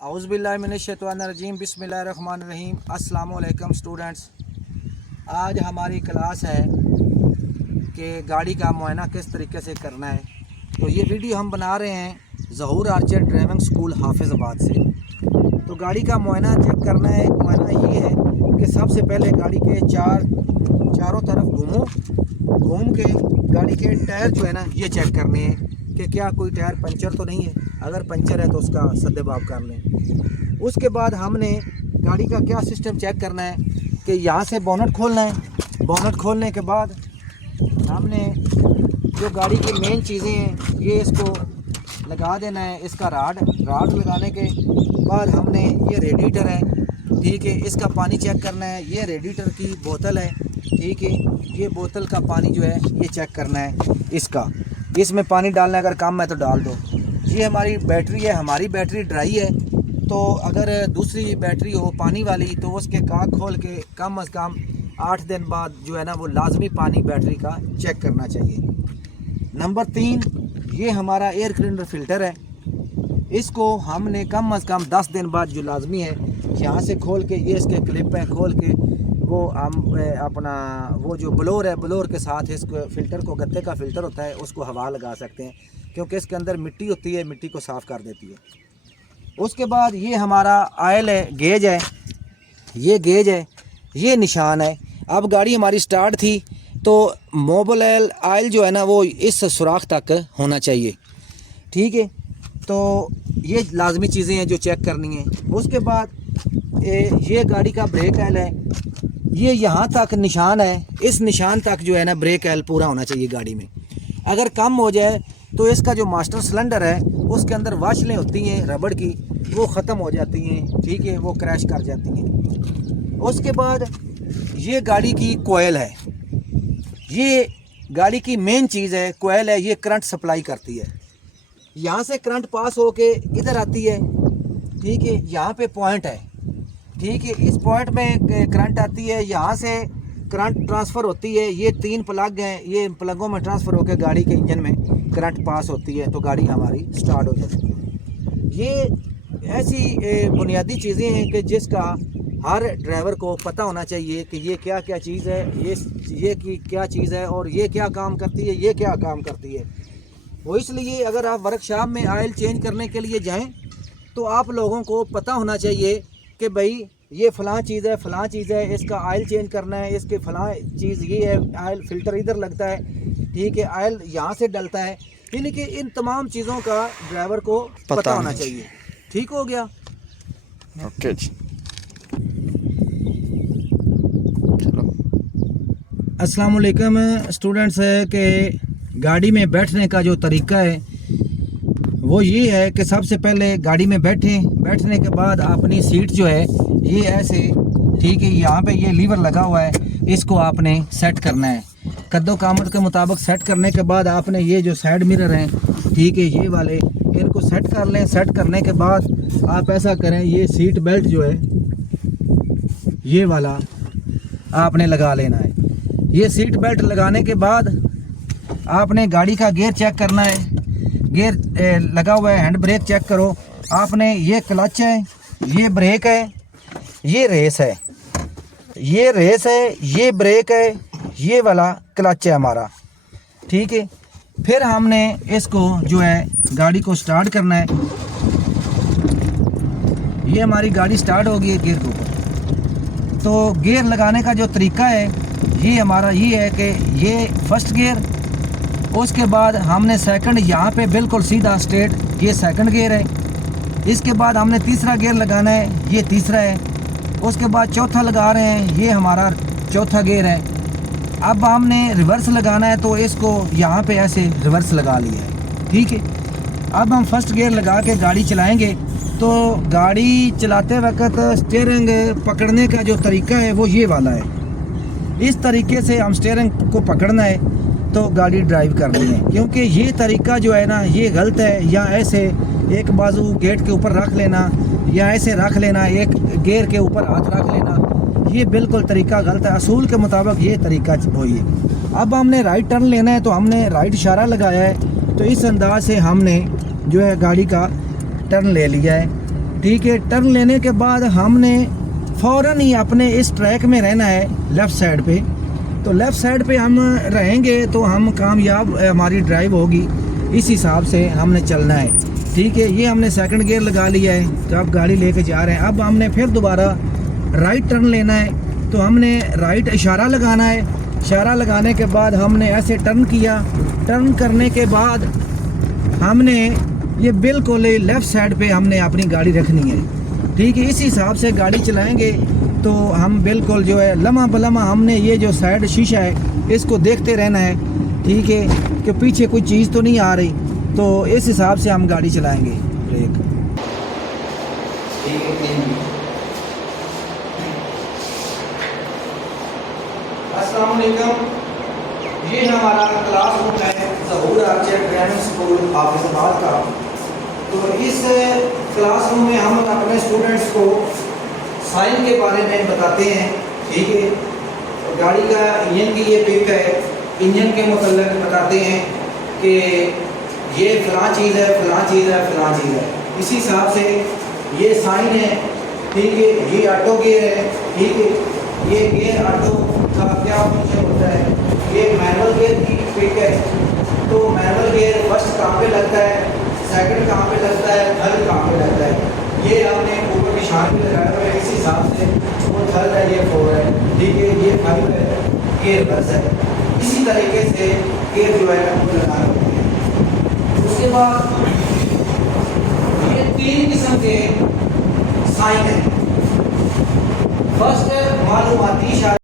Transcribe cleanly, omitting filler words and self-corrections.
औज़ुबिल्लाहिमिनश्शैतानिर्रजीम बिस्मिल्लाहिर्रहमानिर्रहीम। अस्सलाम वालेकुम स्टूडेंट्स। आज हमारी क्लास है कि गाड़ी का मुआयना किस तरीके से करना है। तो ये वीडियो हम बना रहे हैं ज़हूर आर्चर ड्राइविंग स्कूल हाफिज़ाबाद से। तो गाड़ी का मुआयना चेक करना है। मुआयना ये है कि सबसे पहले गाड़ी के चारों तरफ घूम के गाड़ी के टायर जो है ना ये चेक करने हैं कि क्या कोई टायर पंचर तो नहीं है। अगर पंचर है तो उसका सद्देबाब कर लें। उसके बाद हमने गाड़ी का क्या सिस्टम चेक करना है कि यहाँ से बोनट खोलना है। बोनट खोलने के बाद हमने जो गाड़ी की मेन चीज़ें हैं ये इसको लगा देना है। इसका राड लगाने के बाद हमने ये रेडिएटर है, ठीक है, इसका पानी चेक करना है। ये रेडिएटर की बोतल है, ठीक है, ये बोतल का पानी जो है ये चेक करना है। इसमें पानी डालना है, अगर कम है तो डाल दो। ये हमारी बैटरी है, हमारी बैटरी ड्राई है, तो अगर दूसरी बैटरी हो पानी वाली तो उसके काक खोल के कम अज़ कम 8 दिन बाद जो है ना वो लाजमी पानी बैटरी का चेक करना चाहिए। नंबर 3, ये हमारा एयर क्लीनर फ़िल्टर है। इसको हमने कम अज़ कम 10 दिन बाद जो लाजमी है यहाँ से खोल के, ये इसके क्लिप है, खोल के वो हम अपना वो जो ब्लोर है, ब्लोर के साथ इसको फ़िल्टर को, गत्ते का फ़िल्टर होता है, उसको हवा लगा सकते हैं क्योंकि इसके अंदर मिट्टी होती है, मिट्टी को साफ़ कर देती है। उसके बाद ये हमारा आयल है, गेज है, ये गेज है, ये निशान है। अब गाड़ी हमारी स्टार्ट थी तो मोबिल आयल जो है ना वो इस सुराख तक होना चाहिए, ठीक है। तो ये लाजमी चीज़ें हैं जो चेक करनी है। उसके बाद ये गाड़ी का ब्रेक आयल है, ये यहाँ तक निशान है, इस निशान तक जो है ना ब्रेक आयल पूरा होना चाहिए गाड़ी में। अगर कम हो जाए तो इसका जो मास्टर सिलेंडर है उसके अंदर वाशलें होती हैं रबड़ की, वो ख़त्म हो जाती हैं, ठीक है, वो क्रैश कर जाती हैं। उसके बाद ये गाड़ी की कोयल है, ये गाड़ी की मेन चीज़ है, कोयल है, ये करंट सप्लाई करती है। यहाँ से करंट पास होके इधर आती है, ठीक है, यहाँ पे पॉइंट है, ठीक है, इस पॉइंट में करंट आती है, यहाँ से करंट ट्रांसफ़र होती है। ये 3 प्लग हैं, ये प्लगों में ट्रांसफ़र होकर गाड़ी के इंजन में करंट पास होती है तो गाड़ी हमारी स्टार्ट हो जाती है। ये ऐसी बुनियादी चीज़ें हैं कि जिसका हर ड्राइवर को पता होना चाहिए कि ये क्या क्या चीज़ है, ये की क्या चीज़ है और ये क्या काम करती है, ये क्या काम करती है। वो इसलिए अगर आप वर्कशॉप में आयल चेंज करने के लिए जाएं तो आप लोगों को पता होना चाहिए कि भाई ये फ़लाँ चीज़ है, फ़लाँ चीज़ है, इसका आयल चेंज करना है, इसके फ़लाँ चीज़ ये है, आयल फ़िल्टर इधर लगता है, ठीक है, आयल यहाँ से डलता है। यानी कि इन तमाम चीज़ों का ड्राइवर को पता होना चाहिए। ठीक हो गया, ओके जी, चलो। अस्सलाम वालेकुम स्टूडेंट्स। के गाड़ी में बैठने का जो तरीका है वो ये है कि सबसे पहले गाड़ी में बैठने के बाद अपनी सीट जो है ये ऐसे, ठीक है, यहाँ पे ये लीवर लगा हुआ है, इसको आपने सेट करना है कद्दो कामत के मुताबिक। सेट करने के बाद आपने ये जो साइड मिरर हैं, ठीक है, ये वाले, इनको सेट कर लें। सेट करने के बाद आप ऐसा करें, ये सीट बेल्ट जो है ये वाला आपने लगा लेना है। ये सीट बेल्ट लगाने के बाद आपने गाड़ी का गियर चेक करना है। गियर लगा हुआ है, हैंड ब्रेक चेक करो आपने। ये क्लच है, ये ब्रेक है, ये रेस है, ये रेस है, ये ब्रेक है, ये वाला क्लच है हमारा, ठीक है। फिर हमने इसको जो है गाड़ी को स्टार्ट करना है। ये हमारी गाड़ी स्टार्ट होगी गियर के ऊपर। तो गियर लगाने का जो तरीका है ये हमारा ये है कि ये फर्स्ट गियर, उसके बाद हमने सेकंड, यहाँ पे बिल्कुल सीधा स्ट्रेट, ये सेकंड गियर है। इसके बाद हमने तीसरा गियर लगाना है, ये तीसरा है। उसके बाद चौथा लगा रहे हैं, ये हमारा चौथा गियर है। अब हमने रिवर्स लगाना है तो इसको यहाँ पे ऐसे रिवर्स लगा लिया है, ठीक है। अब हम फर्स्ट गियर लगा के गाड़ी चलाएंगे तो गाड़ी चलाते वक्त स्टीयरिंग पकड़ने का जो तरीका है वो ये वाला है। इस तरीके से हम स्टीयरिंग को पकड़ना है तो गाड़ी ड्राइव करनी है, क्योंकि ये तरीका जो है ना ये गलत है। या ऐसे एक बाजू गेट के ऊपर रख लेना, या ऐसे रख लेना, एक गियर के ऊपर हाथ रख लेना, ये बिल्कुल तरीका गलत है। असूल के मुताबिक ये तरीका वही है। अब हमने राइट टर्न लेना है तो हमने राइट इशारा लगाया है, तो इस अंदाज से हमने जो है गाड़ी का टर्न ले लिया है। ठीक है। टर्न लेने के बाद हमने फ़ौरन ही अपने इस ट्रैक में रहना है, लेफ़्ट साइड पे। तो लेफ़्ट साइड पे हम रहेंगे तो हम कामयाब हमारी ड्राइव होगी। इस हिसाब से हमने चलना है, ठीक है। ये हमने सेकंड गियर लगा लिया है, तो अब गाड़ी लेके जा रहे हैं। अब हमने फिर दोबारा राइट टर्न लेना है, तो हमने राइट इशारा लगाना है। इशारा लगाने के बाद हमने ऐसे टर्न किया। टर्न करने के बाद हमने ये बिल्कुल लेफ़्ट साइड पे हमने अपनी गाड़ी रखनी है, ठीक है। इस हिसाब से गाड़ी चलाएंगे तो हम बिल्कुल जो है लम्हा बलम्हा हमने ये जो साइड शीशा है इसको देखते रहना है, ठीक है, कि पीछे कोई चीज़ तो नहीं आ रही। तो इस हिसाब से हम गाड़ी चलाएंगे। ब्रेक, ठीक है। अस्सलाम वालेकुम। ये हमारा क्लासरूम है ज़हूर आर्चर ड्राइविंग स्कूल हाफिज़ाबाद का। तो इस क्लासरूम में हम अपने स्टूडेंट्स को साइन के बारे में बताते हैं, ठीक है। तो गाड़ी का इंजन की ये पिक है, इंजन के मुतल्लिक़ बताते हैं कि ये फ़लाँ चीज़ है, फ़लाँ चीज़ है, फ़लाँ चीज़ है। इसी हिसाब से ये साइन है, ठीक है। ये ऑटो गियर है, ठीक है। ये गियर ऑटो का क्या फंक्शन होता है। ये मैनुअल गियर की पिक है। तो मैनुअल गियर फर्स्ट कहाँ पे लगता है, सेकंड कहाँ पे लगता है, थर्ड कहाँ पे लगता है। ये हमने ऊपर निशान भी लगाया हुआ है। इस हिसाब से वो थर्ड है, ये 4 है, ठीक है। ये 5 है, गियर बस है। इसी तरीके से गियर जो है वो लगाना होते हैं। उसके बाद ये 3 किस्म के साइन है। फर्स्ट मालूमाती इशारा।